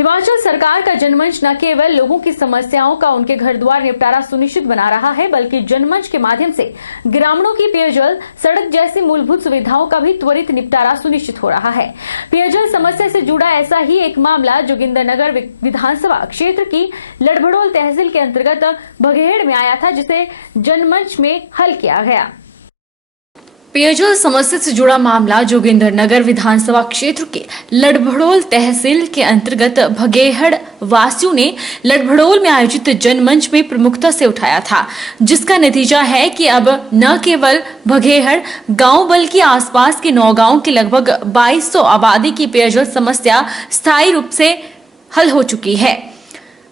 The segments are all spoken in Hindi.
हिमाचल सरकार का जनमंच न केवल लोगों की समस्याओं का उनके घर द्वार निपटारा सुनिश्चित बना रहा है, बल्कि जनमंच के माध्यम से ग्रामीणों की पेयजल, सड़क जैसी मूलभूत सुविधाओं का भी त्वरित निपटारा सुनिश्चित हो रहा है। पेयजल समस्या से जुड़ा ऐसा ही एक मामला जोगिंद्रनगर विधानसभा क्षेत्र की लड़भड़ोल तहसील के अंतर्गत बघेड़ में आया था, जिसे जनमंच में हल किया गया। पेयजल समस्या से जुड़ा मामला जोगिंद्रनगर विधानसभा क्षेत्र के लड़भड़ोल तहसील के अंतर्गत भगेहड़ वासियों ने लड़भड़ोल में आयोजित जनमंच में प्रमुखता से उठाया था, जिसका नतीजा है कि अब न केवल भगेहड़ गांव बल्कि आसपास के 9 गांव की लगभग 2200 आबादी की पेयजल समस्या स्थायी रूप से हल हो चुकी है।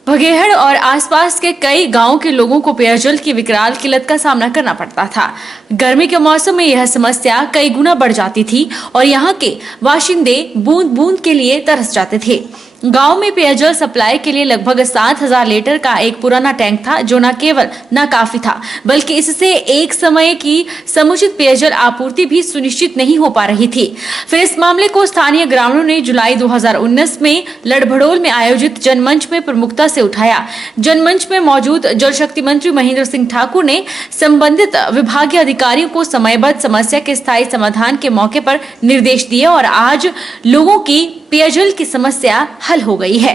भगेहड़ और आसपास के कई गांवों के लोगों को पेयजल की विकराल किल्लत का सामना करना पड़ता था। गर्मी के मौसम में यह समस्या कई गुना बढ़ जाती थी और यहाँ के बाशिंदे बूंद बूंद के लिए तरस जाते थे। गांव में पेयजल सप्लाई के लिए लगभग 7000 लीटर का एक पुराना टैंक था, जो न केवल नाकाफी था बल्कि इससे एक समय की समुचित पेयजल आपूर्ति भी सुनिश्चित नहीं हो पा रही थी। फिर इस मामले को स्थानीय ग्रामीणों ने जुलाई 2019 में लड़भड़ोल में आयोजित जनमंच में प्रमुखता से उठाया। जनमंच में मौजूद जल शक्ति मंत्री महेंद्र सिंह ठाकुर ने संबंधित विभागीय अधिकारियों को समयबद्ध समस्या के स्थायी समाधान के मौके पर निर्देश दिए और आज लोगों की पेयजल की समस्या हल हो गई है।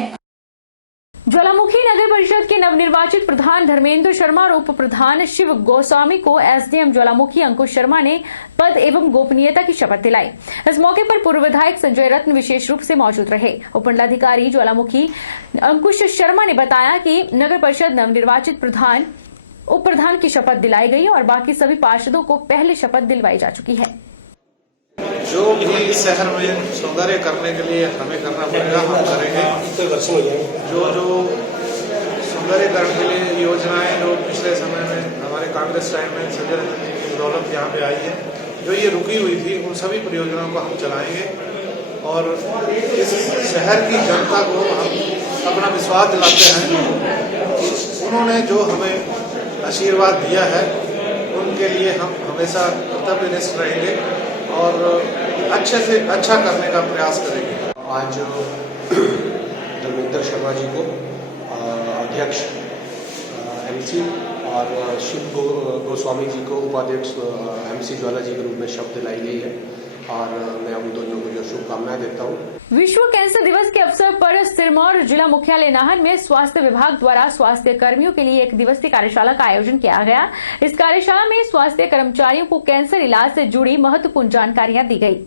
ज्वालामुखी नगर परिषद के नवनिर्वाचित प्रधान धर्मेंद्र शर्मा और उप प्रधान शिव गोस्वामी को एसडीएम ज्वालामुखी अंकुश शर्मा ने पद एवं गोपनीयता की शपथ दिलाई। इस मौके पर पूर्व विधायक संजय रत्न विशेष रूप से मौजूद रहे। उपमंडलाधिकारी ज्वालामुखी अंकुश शर्मा ने बताया कि नगर परिषद नवनिर्वाचित प्रधान उप प्रधान की शपथ दिलाई गई और बाकी सभी पार्षदों को पहले शपथ दिलवाई जा चुकी है। जो भी शहर में सौंदर्य करने के लिए हमें करना पड़ेगा, हम करेंगे। जो सौंदर्यकरण के लिए योजनाएं जो पिछले समय में हमारे कांग्रेस टाइम में संजय रत्न की बदौलत यहाँ पे आई है, जो ये रुकी हुई थी, उन सभी परियोजनाओं को हम चलाएंगे और इस शहर की जनता को हम अपना विश्वास दिलाते हैं कि उन्होंने जो हमें आशीर्वाद दिया है उनके लिए हम हमेशा कृतज्ञनिष्ठ रहेंगे और अच्छे से अच्छा करने का प्रयास करेंगे। आज धर्मेंद्र शर्मा जी को अध्यक्ष एमसी और शिव गोस्वामी जी को उपाध्यक्ष एमसी ज्वाला जी के रूप में शपथ दिलाई गई है और मैं उन दोनों को जो शुभकामनाएं देता हूँ। विश्व कैंसर दिवस के अवसर पर सिरमौर जिला मुख्यालय नाहन में स्वास्थ्य विभाग द्वारा स्वास्थ्य कर्मियों के लिए 1 दिवसीय कार्यशाला का आयोजन किया गया। इस कार्यशाला में स्वास्थ्य कर्मचारियों को कैंसर इलाज से जुड़ी महत्वपूर्ण जानकारियां दी गई।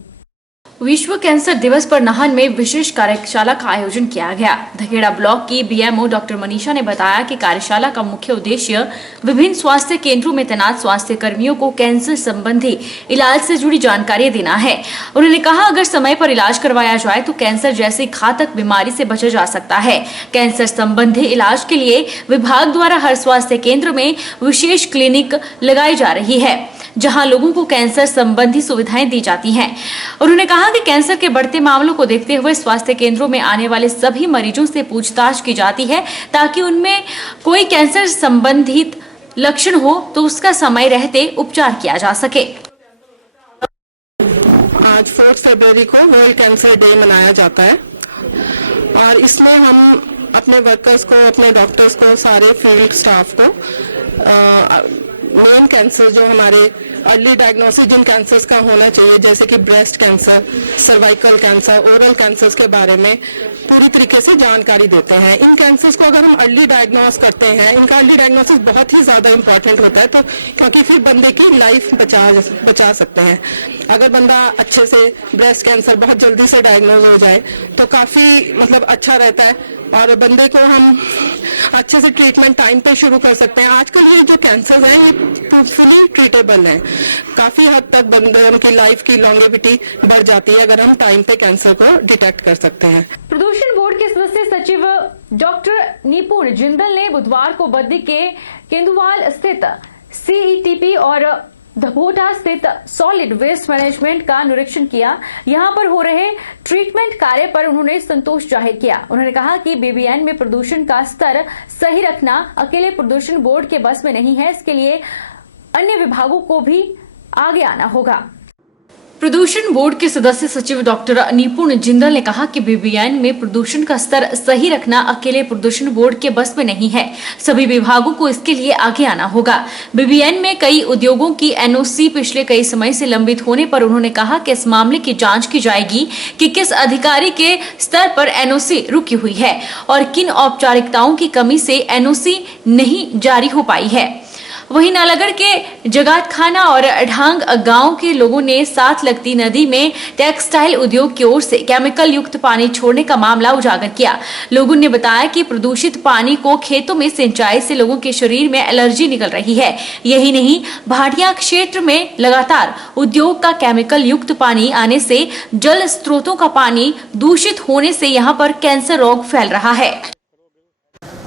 विश्व कैंसर दिवस पर नाहन में विशेष कार्यशाला का आयोजन किया गया। धगेड़ा ब्लॉक की बीएमओ डॉक्टर मनीषा ने बताया कि कार्यशाला का मुख्य उद्देश्य विभिन्न स्वास्थ्य केंद्रों में तैनात स्वास्थ्य कर्मियों को कैंसर संबंधी इलाज से जुड़ी जानकारी देना है। उन्होंने कहा, अगर समय पर इलाज करवाया जाए तो कैंसर जैसी घातक बीमारी से बचा जा सकता है। कैंसर संबंधी इलाज के लिए विभाग द्वारा हर स्वास्थ्य केंद्र में विशेष क्लिनिक लगाई जा रही है, जहां लोगों को कैंसर संबंधी सुविधाएं दी जाती हैं। उन्होंने कहा कि कैंसर के बढ़ते मामलों को देखते हुए स्वास्थ्य केंद्रों में आने वाले सभी मरीजों से पूछताछ की जाती है, ताकि उनमें कोई कैंसर संबंधित लक्षण हो तो उसका समय रहते उपचार किया जा सके। आज 4 फरवरी को वर्ल्ड कैंसर डे मनाया जाता है और इसमें हम अपने वर्कर्स को, अपने डॉक्टर्स को, सारे फील्ड स्टाफ को मेन कैंसर जो हमारे अर्ली डायग्नोसिस जिन कैंसर्स का होना चाहिए, जैसे कि breast cancer, cervical cancer, oral cancers के बारे में पूरी तरीके से जानकारी देते हैं। इन कैंसर्स को अगर हम अर्ली डायग्नोस करते हैं, इनका अर्ली डायग्नोसिस बहुत ही ज्यादा इंपॉर्टेंट होता है, तो क्योंकि फिर बंदे की लाइफ बचा सकते हैं। अगर बंदा अच्छे से ब्रेस्ट कैंसर बहुत जल्दी से डायग्नोज हो जाए तो काफी अच्छा रहता है और बंदे को हम अच्छे से ट्रीटमेंट टाइम पे शुरू कर सकते हैं। आजकल ये जो कैंसर है ये फुली ट्रीटेबल है, काफी हद तक बंदे उनकी लाइफ की लॉन्गेविटी बढ़ जाती है अगर हम टाइम पे कैंसर को डिटेक्ट कर सकते हैं। प्रदूषण बोर्ड के सदस्य सचिव डॉक्टर निपुण जिंदल ने बुधवार को बद्दी के केंदुवाल स्थित सीईटीपी और धबोटा स्थित सॉलिड वेस्ट मैनेजमेंट का निरीक्षण किया। यहां पर हो रहे ट्रीटमेंट कार्य पर उन्होंने संतोष जाहिर किया। उन्होंने कहा कि बीबीएन में प्रदूषण का स्तर सही रखना अकेले प्रदूषण बोर्ड के बस में नहीं है, इसके लिए अन्य विभागों को भी आगे आना होगा। प्रदूषण बोर्ड के सदस्य सचिव डॉक्टर निपुण जिंदल ने कहा कि बीबीएन में प्रदूषण का स्तर सही रखना अकेले प्रदूषण बोर्ड के बस में नहीं है, सभी विभागों को इसके लिए आगे आना होगा। बीबीएन में कई उद्योगों की एनओसी पिछले कई समय से लंबित होने पर उन्होंने कहा कि इस मामले की जांच की जाएगी कि किस अधिकारी के स्तर पर एनओसी रुकी हुई है और किन औपचारिकताओं की कमी से एनओसी नहीं जारी हो पाई है। वहीं नालागढ़ के जगात खाना और ढांग गांव के लोगों ने साथ लगती नदी में टेक्सटाइल उद्योग की ओर से केमिकल युक्त पानी छोड़ने का मामला उजागर किया। लोगों ने बताया कि प्रदूषित पानी को खेतों में सिंचाई से लोगों के शरीर में एलर्जी निकल रही है। यही नहीं, भाटिया क्षेत्र में लगातार उद्योग का केमिकल युक्त पानी आने से जल स्रोतों का पानी दूषित होने से यहां पर कैंसर रोग फैल रहा है।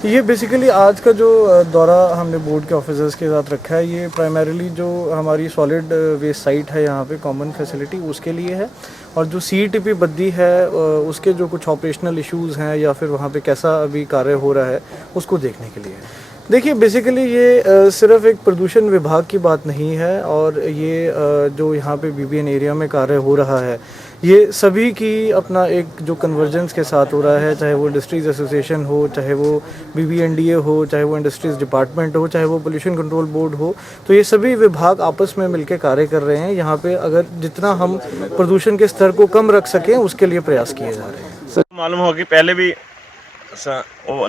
तो ये बेसिकली आज का जो दौरा हमने बोर्ड के ऑफिसर्स के साथ रखा है, ये प्राइमरीली जो हमारी सॉलिड वेस्ट साइट है यहाँ पे कॉमन फैसिलिटी उसके लिए है, और जो CETP बद्दी है उसके जो कुछ ऑपरेशनल इश्यूज़ हैं या फिर वहाँ पे कैसा अभी कार्य हो रहा है उसको देखने के लिए है। देखिए बेसिकली ये सिर्फ एक प्रदूषण विभाग की बात नहीं है, और ये जो यहाँ पे बीबीएन एरिया में कार्य हो रहा है ये सभी की अपना एक जो कन्वर्जेंस के साथ हो रहा है, चाहे वो इंडस्ट्रीज एसोसिएशन हो, चाहे वो BBNDA हो, चाहे वो इंडस्ट्रीज डिपार्टमेंट हो, चाहे वो पोल्यूशन कंट्रोल बोर्ड हो, तो ये सभी विभाग आपस में मिलकर कार्य कर रहे हैं। यहाँ पे अगर जितना हम प्रदूषण के स्तर को कम रख सकें उसके लिए प्रयास किए जा रहे हैं। मालूम हो कि पहले भी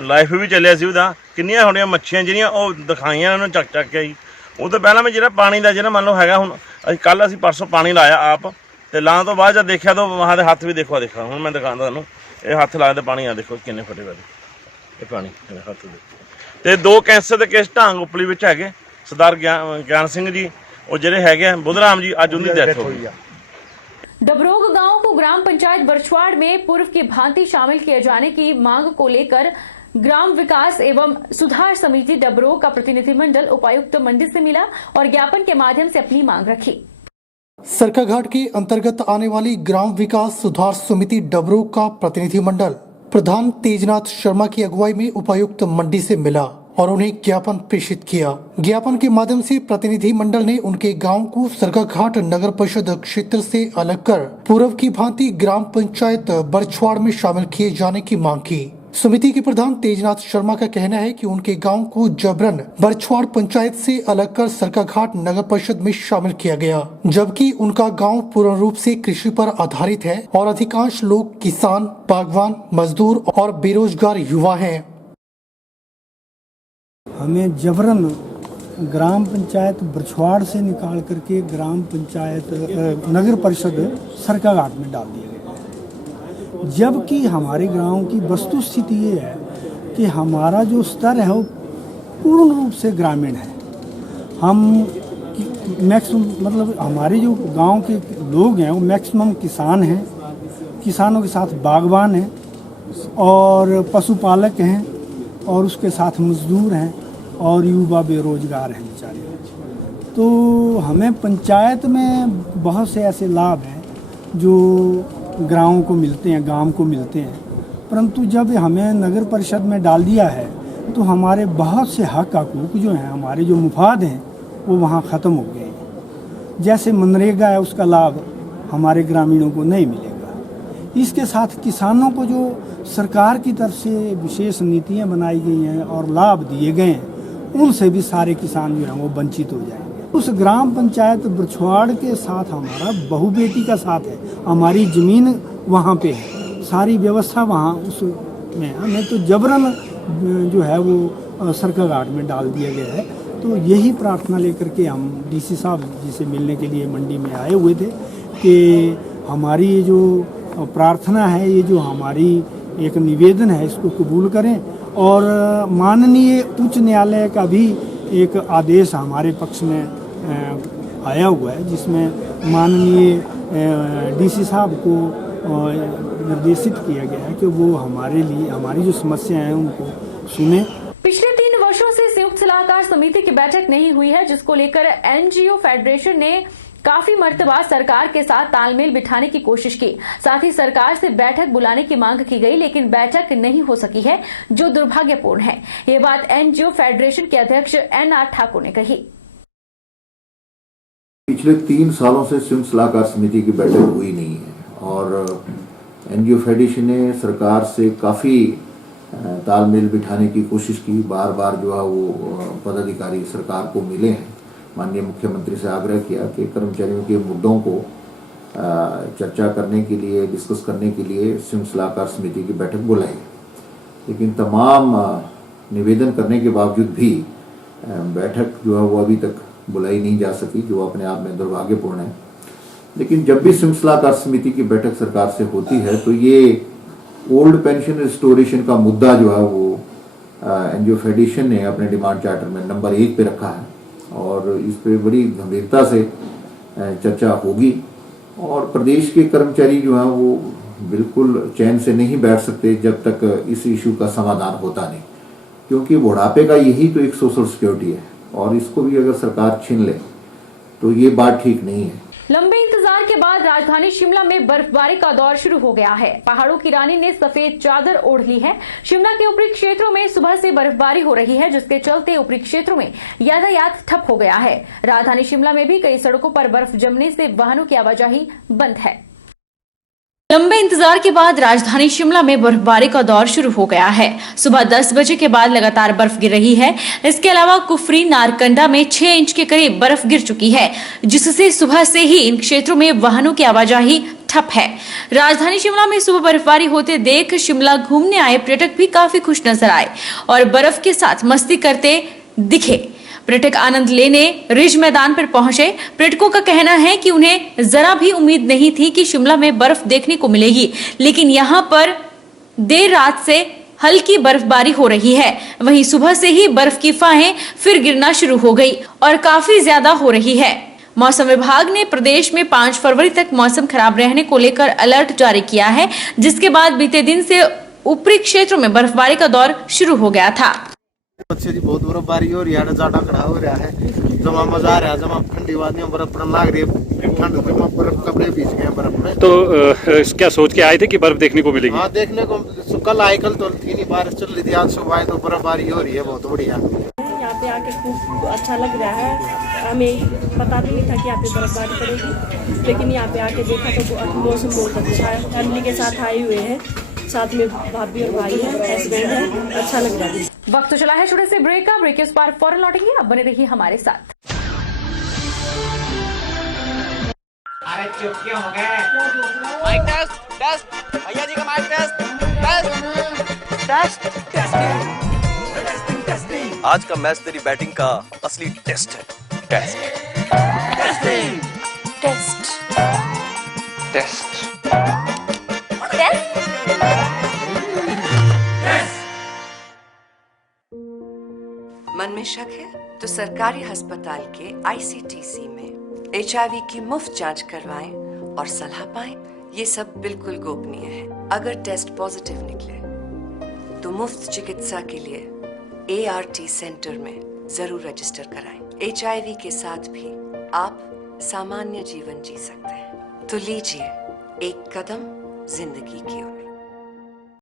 लाइफ भी ਚੱਲਿਆ ਸੀ ਉਹਦਾ ਕਿੰਨੀਆਂ ਹੋਣੀਆਂ ਮੱਛੀਆਂ ਜਿਹੜੀਆਂ ਉਹ ਦਿਖਾਈਆਂ ਉਹਨਾਂ ਚੱਕ ਚੱਕ ਕੇ ਉਹ ਤੋਂ ਪਹਿਲਾਂ ਮੈਂ ਜਿਹੜਾ ਪਾਣੀ ਦਾ ਜਿਹੜਾ ਮੰਨ ਲਓ ਹੈਗਾ ਹੁਣ ਕੱਲ ਅਸੀਂ ਪਰਸੋਂ ਪਾਣੀ ਲਾਇਆ ਆਪ ਤੇ ਲਾਉਣ ਤੋਂ ਬਾਅਦ ਜਦ ਦੇਖਿਆ ਤਾਂ ਵਹਾਂ ਦੇ ਹੱਥ ਵੀ ਦੇਖੋ ਹੁਣ ਮੈਂ ਦਿਖਾਉਂਦਾ ਤੁਹਾਨੂੰ ਇਹ ਹੱਥ ਲਾਏ ਪਾਣੀ ਆ ਦੇਖੋ ਕਿੰਨੇ ਫਟੇ ਹੋਏ ਇਹ ਪਾਣੀ ਕਿੰਨੇ ਹੱਥ ਦੇ ਤੇ 2 ਕੈਂਸਰ ਦੇ ਕੇਸ ਢਾਂਗ ਉਪਲੀ ਵਿੱਚ ਹੈਗੇ ਸਰਦਾਰ ਗਿਆਨ ਸਿੰਘ ਜੀ ਉਹ ਜਿਹੜੇ ਹੈਗੇ ਬੁੱਧਰਾਮ ਜੀ ਅੱਜ ਉਹਦੀ ਡੈਥ ਹੋ ਗਈ। डबरोग गांव को ग्राम पंचायत बरछवाड़ में पूर्व की भांति शामिल किए जाने की मांग को लेकर ग्राम विकास एवं सुधार समिति डबरोग का प्रतिनिधिमंडल उपायुक्त मंडी से मिला और ज्ञापन के माध्यम से अपनी मांग रखी। सरकाघाट के अंतर्गत आने वाली ग्राम विकास सुधार समिति डबरोग का प्रतिनिधिमंडल प्रधान तेजनाथ शर्मा की अगुवाई में उपायुक्त मंडी से मिला और उन्हें ज्ञापन प्रेषित किया। ज्ञापन के माध्यम से प्रतिनिधि मंडल ने उनके गांव को सरकाघाट नगर परिषद क्षेत्र से अलग कर पूर्व की भांति ग्राम पंचायत बरछवाड़ में शामिल किए जाने की मांग की। समिति के प्रधान तेजनाथ शर्मा का कहना है कि उनके गांव को जबरन बरछवाड़ पंचायत से अलग कर सरकाघाट नगर परिषद में शामिल किया गया, जबकि उनका गांव पूर्ण रूप से कृषि पर आधारित है और अधिकांश लोग किसान, बागवान, मजदूर और बेरोजगार युवा हैं। हमें जबरन ग्राम पंचायत बरछवाड़ से निकाल करके ग्राम पंचायत नगर परिषद सरकाघाट में डाल दिया गया, जबकि हमारे गांव की वस्तु स्थिति ये है कि हमारा जो स्तर है वो पूर्ण रूप से ग्रामीण है। हम मैक्सिमम मतलब हमारे जो गांव के लोग हैं वो मैक्सिमम किसान हैं, किसानों के साथ बागवान हैं और पशुपालक हैं और उसके साथ मजदूर हैं और युवा बेरोजगार हैं बेचारे। तो हमें पंचायत में बहुत से ऐसे लाभ हैं जो गाँव को मिलते हैं, गांव को मिलते हैं, परंतु जब हमें नगर परिषद में डाल दिया है तो हमारे बहुत से हक हकूक जो हैं, हमारे जो मुफाद हैं वो वहाँ ख़त्म हो गए हैं। जैसे मनरेगा है उसका लाभ हमारे ग्रामीणों को नहीं मिलेगा। इसके साथ किसानों को जो सरकार की तरफ से विशेष नीतियाँ बनाई गई हैं और लाभ दिए गए हैं उनसे भी सारे किसान जो हैं वो वंचित हो जाएंगे। उस ग्राम पंचायत बरछवाड़ के साथ हमारा बहू बेटी का साथ है, हमारी ज़मीन वहाँ पे है, सारी व्यवस्था वहाँ उसमें है। हमें तो जबरन जो है वो सरकाघाट में डाल दिया गया है। तो यही प्रार्थना लेकर के हम DC साहब जी से मिलने के लिए मंडी में आए हुए थे कि हमारी ये जो प्रार्थना है, ये जो हमारी एक निवेदन है, इसको कबूल करें और माननीय उच्च न्यायालय का भी एक आदेश हमारे पक्ष में आया हुआ है, जिसमें माननीय DC साहब को निर्देशित किया गया है कि वो हमारे लिए हमारी जो समस्याएं हैं उनको सुने। पिछले 3 वर्षों से संयुक्त सलाहकार समिति की बैठक नहीं हुई है, जिसको लेकर NGO फेडरेशन ने काफी मर्तबा सरकार के साथ तालमेल बिठाने की कोशिश की। साथ ही सरकार से बैठक बुलाने की मांग की गई, लेकिन बैठक नहीं हो सकी है, जो दुर्भाग्यपूर्ण है। ये बात NGO फेडरेशन के अध्यक्ष NR ठाकुर ने कही। पिछले 3 सालों से सिम सलाहकार समिति की बैठक हुई नहीं है और एनजीओ फेडरेशन ने सरकार से काफ़ी तालमेल बिठाने की कोशिश की। बार बार जो है वो पदाधिकारी सरकार को मिले हैं, माननीय मुख्यमंत्री से आग्रह किया कि कर्मचारियों के मुद्दों को चर्चा करने के लिए, डिस्कस करने के लिए सिम सलाहकार समिति की बैठक बुलाई, लेकिन तमाम निवेदन करने के बावजूद भी बैठक जो है वो अभी तक बुलाई नहीं जा सकी, जो अपने आप में दुर्भाग्यपूर्ण है। लेकिन जब भी सिम सलाहकार समिति की बैठक सरकार से होती है तो ये ओल्ड पेंशन रिस्टोरेशन का मुद्दा जो है वो एनजीओ फेडरेशन ने अपने डिमांड चार्टर में नंबर 1 पे रखा है और इस पे बड़ी गंभीरता से चर्चा होगी। और प्रदेश के कर्मचारी जो हैं वो बिल्कुल चैन से नहीं बैठ सकते जब तक इस इशू का समाधान होता नहीं, क्योंकि बुढ़ापे का यही तो एक सोशल सिक्योरिटी है और इसको भी अगर सरकार छीन ले तो ये बात ठीक नहीं है। लंबे इंतजार के बाद राजधानी शिमला में बर्फबारी का दौर शुरू हो गया है। पहाड़ों की रानी ने सफेद चादर ओढ़ ली है। शिमला के ऊपरी क्षेत्रों में सुबह से बर्फबारी हो रही है, जिसके चलते ऊपरी क्षेत्रों में यातायात ठप हो गया है। राजधानी शिमला में भी कई सड़कों पर बर्फ जमने से वाहनों की आवाजाही बंद है। लंबे इंतजार के बाद राजधानी शिमला में बर्फबारी का दौर शुरू हो गया है। सुबह 10 बजे के बाद लगातार बर्फ गिर रही है। इसके अलावा कुफरी नारकंडा में 6 इंच के करीब बर्फ गिर चुकी है, जिससे सुबह से ही इन क्षेत्रों में वाहनों की आवाजाही ठप है। राजधानी शिमला में सुबह बर्फबारी होते देख शिमला घूमने आए पर्यटक भी काफी खुश नजर आए और बर्फ के साथ मस्ती करते दिखे। पर्यटक आनंद लेने रिज मैदान पर पहुंचे। पर्यटकों का कहना है कि उन्हें जरा भी उम्मीद नहीं थी कि शिमला में बर्फ देखने को मिलेगी, लेकिन यहां पर देर रात से हल्की बर्फबारी हो रही है। वहीं सुबह से ही बर्फ की फाहें फिर गिरना शुरू हो गई और काफी ज्यादा हो रही है। मौसम विभाग ने प्रदेश में 5 फरवरी तक मौसम खराब रहने को लेकर अलर्ट जारी किया है, जिसके बाद बीते दिन से ऊपरी क्षेत्रों में बर्फबारी का दौर शुरू हो गया था। अच्छी बहुत बर्फबारी हो रही है, ज्यादा खड़ा हो रहा है, जमा मजा आ रहा है, जमा ठंडी वादियों बर्फ पड़ने लग रही है, ठंड जमा बर्फ कपड़े भीज गए बर्फ में। तो क्या सोच के आए थे कि बर्फ देखने को मिलेगी? हाँ, देखने को कल आए, कल तो थी नहीं, बारिश चल रही थी, आज सुबह आए तो बर्फबारी हो रही है, बहुत बढ़िया। यहाँ पे आके खूब अच्छा लग रहा है। हमें पता भी नहीं था कि यहाँ पे बर्फबारी पड़ेगी, लेकिन यहाँ पे आके देखा तो मौसम बहुत अच्छा है। फैमिली के साथ आए हुए हैं, साथ में भाभी और भाई है, हस्बैंड है, अच्छा लग रहा है। वक्त चला है छोटे से ब्रेक का। ब्रेक के उस पार फौरन लौटेंगे, अब बने रहिए हमारे साथ। अरे चुप क्यों हो गए? माइक टेस्ट, टेस्ट, भैया जी का mic test, test, test, testing. आज का मैच तेरी बैटिंग का असली टेस्ट है। टेस्ट, टेस्टिंग, टेस्ट, टेस्ट, मन में शक है तो सरकारी अस्पताल के आईसीटीसी में HIV की मुफ्त जांच करवाएं और सलाह पाएं। ये सब बिल्कुल गोपनीय है। अगर टेस्ट पॉजिटिव निकले तो मुफ्त चिकित्सा के लिए ART सेंटर में जरूर रजिस्टर कराएं। HIV के साथ भी आप सामान्य जीवन जी सकते हैं। तो लीजिए एक कदम जिंदगी की ओर।